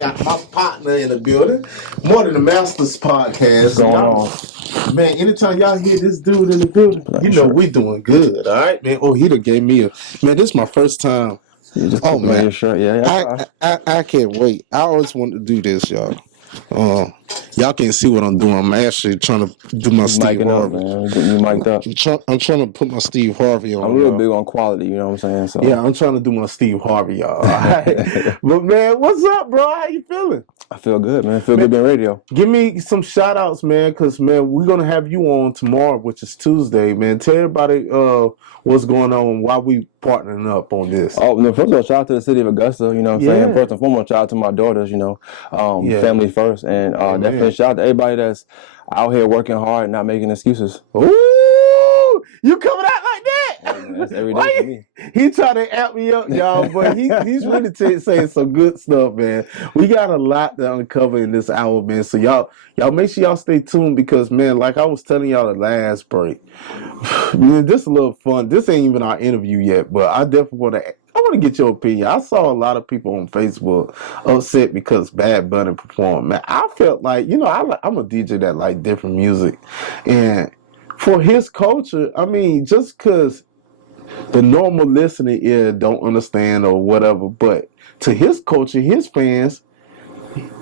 Got my partner in the building. More than the Masters podcast. What's going on? Man, anytime y'all hear this dude in the building, you know we doing good, all right, man. Oh, he done gave me a man. This is my first time. You just Oh took me on man, your shirt. Yeah. I can't wait. I always wanted to do this, y'all. Y'all can't see what I'm doing. I'm actually trying to do my You Steve micing up, Harvey. man. Getting you mic'd up. I'm trying to put my Steve Harvey on. I'm real y'all. big on quality, you know what I'm saying? So Yeah, I'm trying to do my Steve Harvey, y'all. All right? But man, what's up, bro? How you feeling? I feel good, man. I feel good being radio. Give me some shout outs, man, because man, we're gonna have you on tomorrow, which is Tuesday, man. Tell everybody what's going on, why we partnering up on this. Oh, no, first of all, shout out to the city of Augusta, you know what I'm saying? Yeah. First and foremost, shout out to my daughters, Yeah. family first. And Amen. definitely shout out to everybody that's out here working hard and not making excuses. Ooh, you coming out like that? Yeah, man, that's every day for me. He trying to amp me up, y'all, but he's really saying some good stuff, man. We got a lot to uncover in this hour, man. So y'all make sure y'all stay tuned because, man, like I was telling y'all the last break, man, this is a little fun. This ain't even our interview yet, but I definitely want to get your opinion. I saw a lot of people on Facebook upset because Bad Bunny performed. Man, I felt like, I'm a DJ that like different music, and for his culture, I mean, just because the normal listening ear don't understand or whatever, but to his culture, his fans,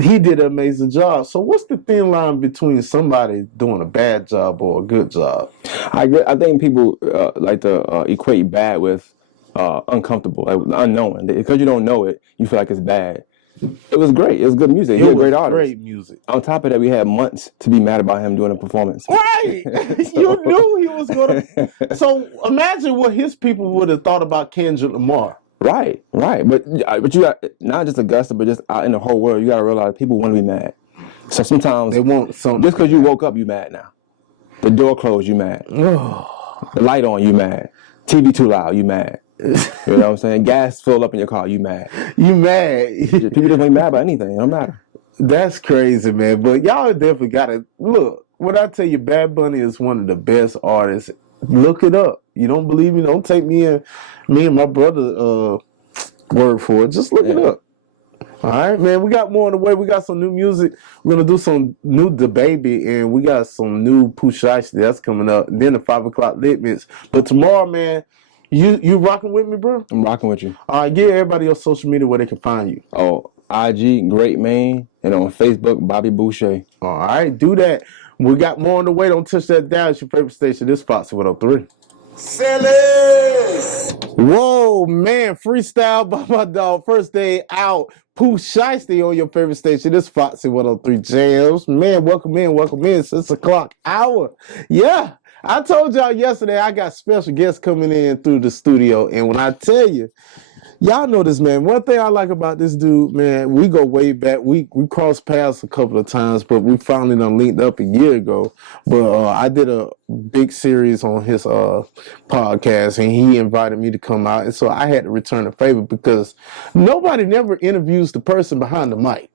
he did an amazing job. So what's the thin line between somebody doing a bad job or a good job? I think people like to equate bad with uncomfortable, like unknown. Because you don't know it, you feel like it's bad. It was great. It was good music. He was a great artist. Great music. On top of that, we had months to be mad about him doing a performance. Right. You knew he was going to. So imagine what his people would have thought about Kendrick Lamar. Right. But you got not just Augusta, but just out in the whole world, you got to realize people want to be mad. So sometimes they want something. Just because you woke up, you mad now. The door closed, you mad. The light on, you mad. TV too loud, you mad. You know what I'm saying? Gas filled up in your car, you mad. You mad. People just ain't mad about anything. It don't matter. That's crazy, man. But y'all definitely got to look. When I tell you, Bad Bunny is one of the best artists. Look it up. You don't believe me? Don't take me and my brother word for it. Just look it up. All right, man. We got more on the way. We got some new music. We're gonna do some new DaBaby, and we got some new Pusha that's coming up. And then the 5 o'clock lit mix. But tomorrow, man, you rocking with me, bro? I'm rocking with you. All right, give everybody your social media where they can find you. Oh, IG Great Main, and on Facebook Bobby Boucher. All right, do that. We got more on the way. Don't touch that down. It's your favorite station. This FOXIE 103. Cellus! Whoa, man. Freestyle by my dog. First day out. Pusha on your favorite station. This FOXIE 103 Jams. Man, welcome in. 6 o'clock hour. Yeah. I told y'all yesterday I got special guests coming in through the studio. And when I tell you, y'all know this, man. One thing I like about this dude, man, we go way back. We crossed paths a couple of times, but we finally done linked up a year ago. But I did a big series on his podcast, and he invited me to come out. And so I had to return the favor because nobody never interviews the person behind the mic.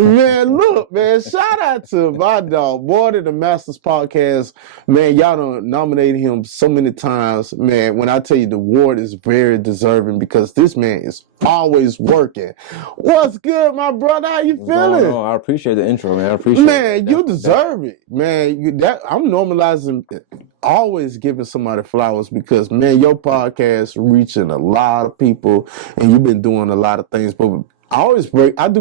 Man, look, man, shout out to my dog, More Than the Masters podcast. Man, y'all done nominated him so many times. Man, when I tell you the award is very deserving because this man is always working. What's good, my brother? How you feeling? I appreciate the intro, man. I appreciate it. Man, you deserve it. Man, I'm normalizing always giving somebody flowers because, man, your podcast reaching a lot of people and you've been doing a lot of things, but I do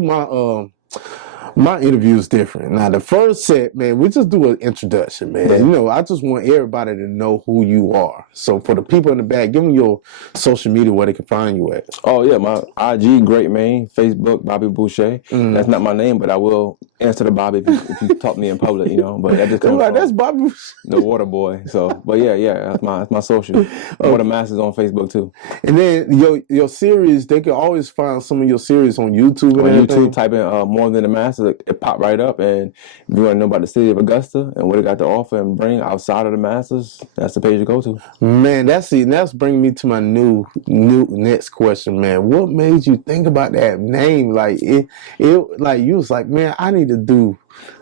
my interviews different. Now, the first set, man, we just do an introduction, man. Yeah. I just want everybody to know who you are. So for the people in the back, give them your social media where they can find you at. Oh, yeah, my IG, Great Main, Facebook, Bobby Boucher. That's not my name, but I will answer the Bobby if you talk to me in public, But that just comes from that's Bobby. The Water Boy. So, but yeah, that's my social. Water Masters on Facebook, too. And then your series, they can always find some of your series on YouTube. On YouTube, type in More Than the Masters. It popped right up, and if you want to know about the city of Augusta and what it got to offer and bring outside of the Masters, that's the page to go to. Man, that's bringing me to my new next question, man. What made you think about that name? Like like you was like, man, I need to do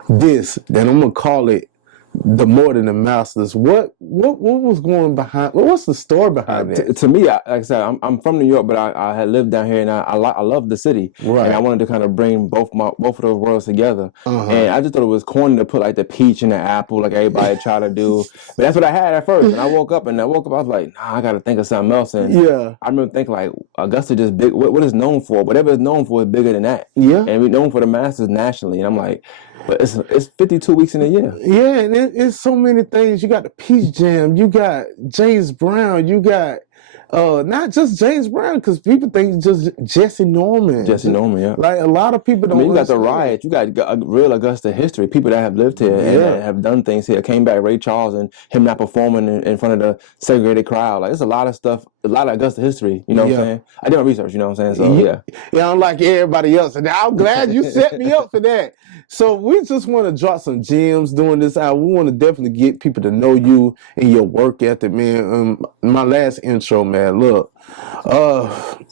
this. Then I'm gonna call it the More Than the Masters. What was going behind? What's the story behind that? To me, like I said, I'm from New York, but I had lived down here, and I love the city, Right. and I wanted to kind of bring both of those worlds together. And I just thought it was corny to put like the peach and the apple, like everybody try to do. But that's what I had at first. And I woke up, I was like, nah, I got to think of something else. And I remember thinking like, Augusta just big. What it's known for? Whatever it's known for is bigger than that. Yeah. And we're known for the Masters nationally. And I'm like, but it's 52 weeks in a year. Yeah, and it's so many things. You got the Peach Jam, you got James Brown, you got not just James Brown, because people think just Jesse Norman. Jesse Norman, yeah. Like a lot of people don't. I mean, you got the riots, you got a real Augusta history. People that have lived here and have done things here. Came back, Ray Charles, and him not performing in front of the segregated crowd. Like, there's a lot of stuff, a lot of Augusta history. You know what I'm saying? I did my research. You know what I'm saying? So yeah, I'm like everybody else, and I'm glad you set me up for that. So we just want to drop some gems during this hour. We want to definitely get people to know you and your work ethic, man. My last intro, man. Look,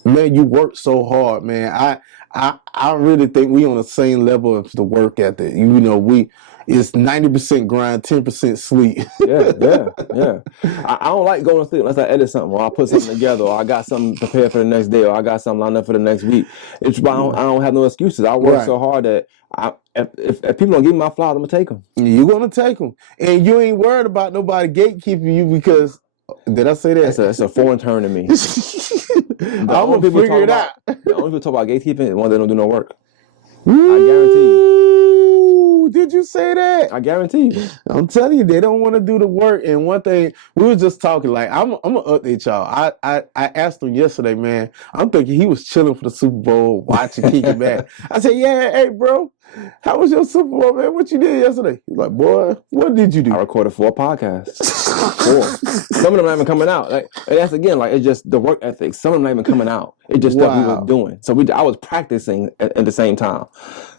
man, you work so hard, man. I really think we on the same level of the work ethic. You know, it's 90% grind, 10% sleep. Yeah. I don't like going to sleep unless I edit something, or I put something together, or I got something prepared for the next day, or I got something lined up for the next week. It's why I don't have no excuses. I work so hard that if people don't give me my flowers, I'm gonna take them. You're gonna take them, and you ain't worried about nobody gatekeeping you because. Did I say that? It's a foreign term to me. I'm gonna figure it out. The only people talk about gatekeeping is one that don't do no work. I guarantee you. Did you say that? I guarantee you. I'm telling you, they don't want to do the work. And one thing, we were just talking, like, I'm gonna update y'all. I asked him yesterday, man. I'm thinking he was chilling for the Super Bowl, watching, kicking back. I said, yeah, hey, bro, how was your Super Bowl, man? What you did yesterday? He's like, boy, what did you do? I recorded 4 podcasts. 4. Some of them not even coming out. Like, and that's again, like, it's just the work ethic. Some of them not even coming out. It's just stuff we were doing. So I was practicing at the same time.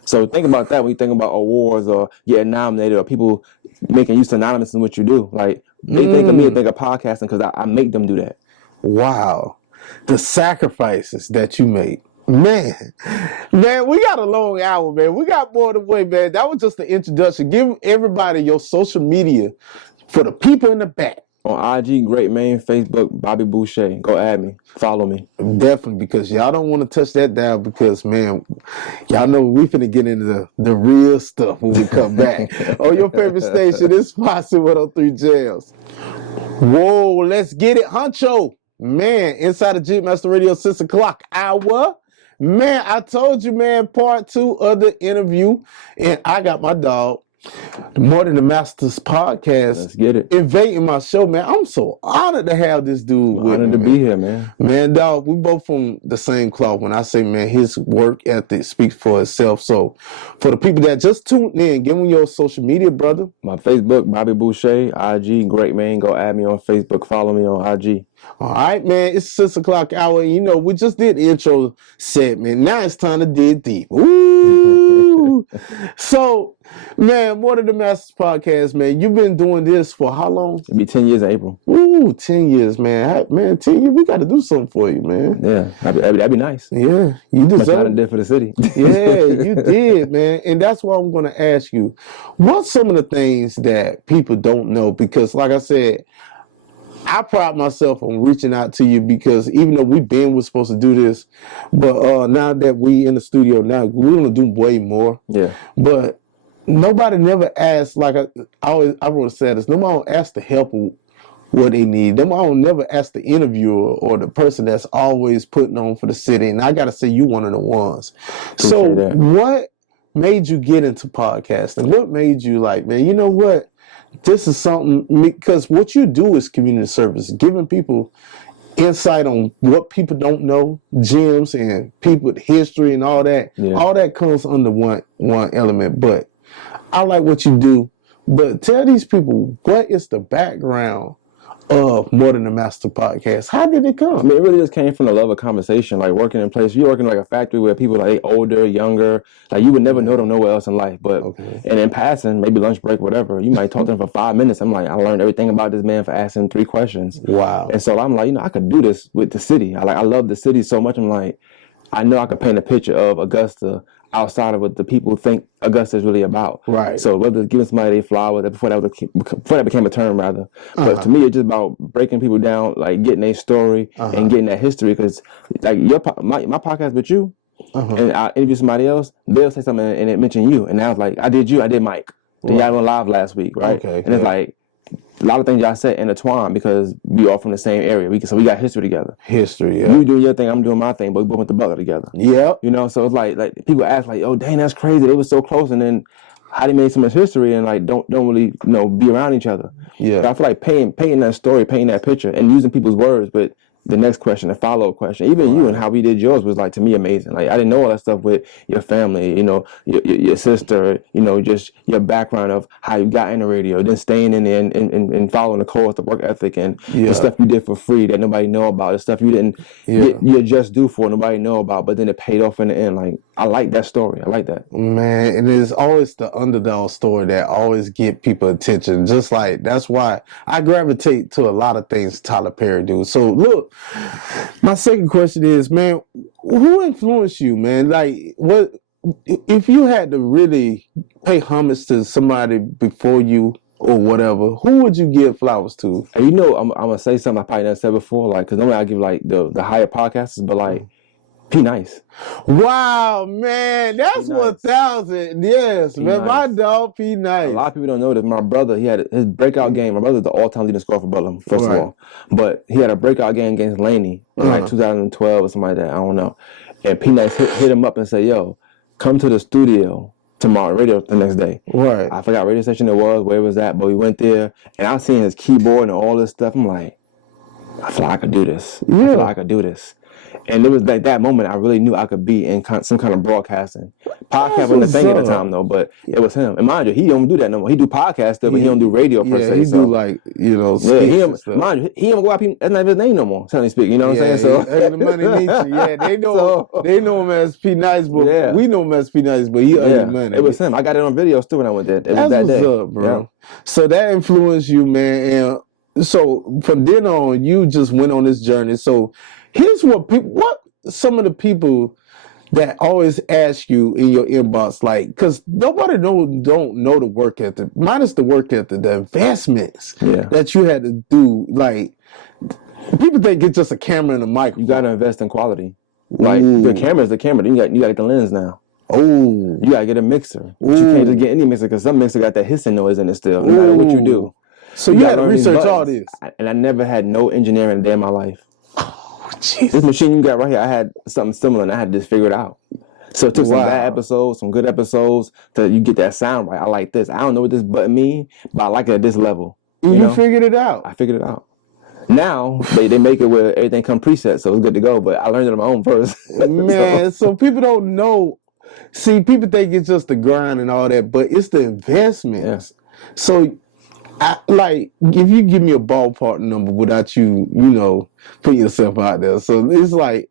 So think about that when you think about awards or getting nominated or people making you synonymous in what you do. Like, they think of me and think of podcasting because I make them do that. Wow. The sacrifices that you make. Man, we got a long hour, man. We got more to wait, man. That was just the introduction. Give everybody your social media for the people in the back. On IG, Great Man, Facebook, Bobby Boucher. Go add me. Follow me. Definitely, because y'all don't want to touch that down because, man, y'all know we finna get into the real stuff when we come back. On your favorite station, it's FOXIE 103 Jams. Whoa, let's get it, Huncho. Man, inside the Jeep Master Radio 6 o'clock hour. Man, I told you, man, part 2 of the interview, and I got my dog, the More Than the Masters podcast. Let's get it. Invading my show, man. I'm so honored to have this dude with me. Honored to be here, man. Man, dog, we both from the same cloth. When I say, man, his work ethic speaks for itself. So, for the people that just tuned in, give them your social media, brother. My Facebook, Bobby Boucher, IG, Great Man. Go add me on Facebook. Follow me on IG. All right, man. It's 6 o'clock hour. You know, we just did the intro segment. Now it's time to dig deep. Ooh. So, man, More Than the Masters podcast, man. You've been doing this for how long? It'll be 10 years in April. Ooh, 10 years, man. Man, 10 years, we got to do something for you, man. Yeah, that'd be nice. Yeah, you deserve it. Did for the city. Yeah, you did, man. And that's why I'm going to ask you, what's some of the things that people don't know? Because, like I said, I pride myself on reaching out to you because even though we're supposed to do this, but now that we in the studio now, we're going to do way more. Yeah. But nobody never asked, like I wrote said this, nobody asked the help what they need. Nobody never ask the interviewer or the person that's always putting on for the city. And I got to say, you one of the ones. So what made you get into podcasting? What made you like, man, you know what? This is something, because what you do is community service, giving people insight on what people don't know, gems and people, history and all that. Yeah. All that comes under one element. But I like what you do. But tell these people, what is the background of More Than the Master podcast? How did it come? I mean, it really just came from the love of conversation, like working in place. You're working like a factory where people like older, younger, like you would never know them nowhere else in life. But and in passing, maybe lunch break, whatever, you might talk to them for 5 minutes. I'm like, I learned everything about this man for asking 3 questions. Wow. And so I'm like, I could do this with the city. I love the city so much. I'm like, I know I could paint a picture of Augusta. outside of what the people think Augusta is really about. Right. So whether it's giving somebody their flowers, before that became a term rather. But to me, it's just about breaking people down, like getting their story and getting that history. Because like my podcast with you, and I interview somebody else, they'll say something and it mentioned you, and I was like, I did Mike. Then y'all went live last week, right? Okay. And it's like a lot of things y'all said intertwined because we all from the same area. So we got history together. History, yeah. You doing your thing, I'm doing my thing, but we both went to Butler together. Yep. You know, so it's like people ask like, oh dang, that's crazy. They were so close, and then how they made so much history and like don't really be around each other. Yeah. But I feel like painting that story, painting that picture, and using people's words, but the next question, the follow-up question, even you and how we did yours was like to me amazing. Like I didn't know all that stuff with your family, your sister, just your background of how you got in the radio, then staying in there and following the course, the work ethic, and the stuff you did for free that nobody know about, the stuff you didn't get your just due for, nobody know about, but then it paid off in the end. Like I like that story. I like that. Man, and it's always the underdog story that always get people attention. Just like that's why I gravitate to a lot of things Tyler Perry do. So look, my second question is, man, who influenced you, man? Like, what if you had to really pay homage to somebody before you or whatever? Who would you give flowers to? And I'm gonna say something I probably never said before, like, because normally I give like the higher podcasters, but like P Nice. Wow, man, that's 1,000. Yes, P man, Nice. My dog P Nice. A lot of people don't know that my brother, he had his breakout game. My brother's the all-time leading scorer for Butler, first of all. But he had a breakout game against Laney in like 2012 or something like that. I don't know. And P Nice hit him up and said, "Yo, come to the studio tomorrow, radio the next day." Right. I forgot what radio station it was, where it was at, but we went there, and I was seeing his keyboard and all this stuff. I'm like, I feel like I could do this. Yeah. I feel like I could do this. And it was like that moment I really knew I could be in some kind of broadcasting. Podcast wasn't a thing at the time though, but it was him. And mind you, he don't do that no more. He do podcast stuff, but he don't do radio per se. He do like, mind you, he don't go out. That's not his name no more. Telling speak, you know what I'm saying? So the money needs you. Yeah, they know him as P Nice, but we know him as P Nice, but he earned money. It was him. I got it on video too when I went there. It was that what's day. Up, bro. Yeah. So that influenced you, man. And so from then on, you just went on this journey. So here's what some of the people that always ask you in your inbox, like, because nobody don't know the work ethic, minus the work ethic, the investments that you had to do. Like, people think it's just a camera and a mic. You got to invest in quality. Like, the camera is the camera. Then you got to get the lens now. Oh, you got to get a mixer. But you can't just get any mixer because some mixer got that hissing noise in it still, no matter what you do. So you had to research all this. And I never had no engineering a day in my life. Jesus. This machine you got right here, I had something similar and I had to just figure it out. So it took some bad episodes, some good episodes to you get that sound right. I like this. I don't know what this button means, but I like it at this level. You figured it out. I figured it out. Now they make it where everything come preset, so it's good to go. But I learned it on my own first. Man, so people don't know. See, people think it's just the grind and all that, but it's the investments. Yeah. So if you give me a ballpark number without you, put yourself out there. So it's like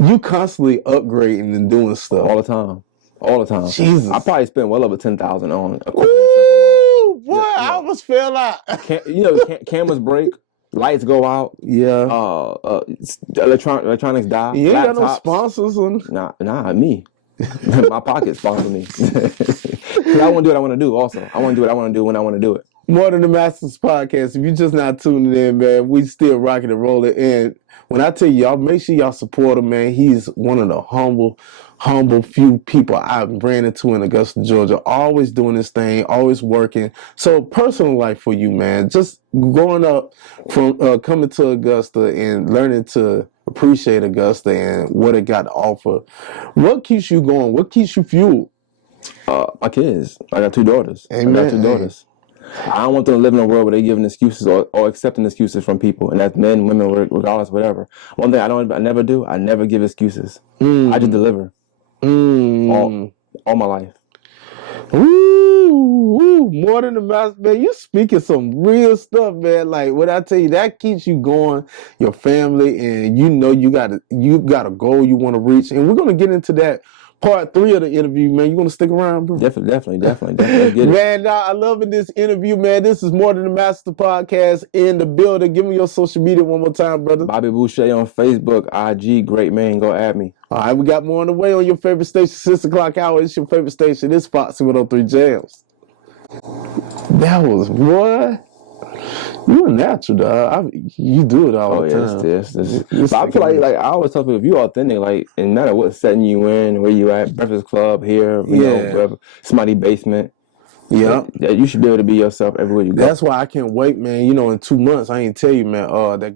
you constantly upgrading and doing stuff all the time. Jesus, I probably spent well over 10,000 on equipment. Ooh, boy, I almost fell out. Cameras break, lights go out. Yeah. Electronics die. You ain't got no sponsors on. Nah, me. My pocket sponsor me. I want to do what I want to do. Also, I want to do what I want to do when I want to do it. More Than the Masters podcast. If you're just not tuning in, man, we still rocking and rolling. And when I tell y'all, make sure y'all support him, man. He's one of the humble few people I've ran into in Augusta, Georgia. Always doing this thing, always working. So personal life for you, man. Just growing up from coming to Augusta and learning to appreciate Augusta and what it got to offer. What keeps you going? What keeps you fueled? My kids. I got 2 daughters. Amen. I got 2 daughters. I don't want them to live in a world where they're giving excuses or accepting excuses from people, and that's men, women, regardless, whatever. One thing I never do, I never give excuses. I just deliver. All my life. Ooh, More Than the Master, man. You speaking some real stuff, man. Like what I tell you, that keeps you going, your family, and you got a goal you want to reach, and we're gonna get into that part 3 of the interview, man. You want to stick around, bro? Definitely. Let's get it. Man, nah, I loving this interview, man. This is More Than the Master podcast in the building. Give me your social media one more time, brother. Bobby Boucher on Facebook, IG, great man. Go at me. All right, we got more on the way on your favorite station, 6 o'clock hour. It's your favorite station. It's FOXIE 103 Jams. That was what? You a natural, dog. You do it all the time. But I feel like I always tell people, if you're authentic, like, and no matter what setting you in, where you at, Breakfast Club, here, you know, wherever, somebody's basement, you should be able to be yourself everywhere you go. That's why I can't wait, man. You know, in 2 months, I ain't tell you, man, that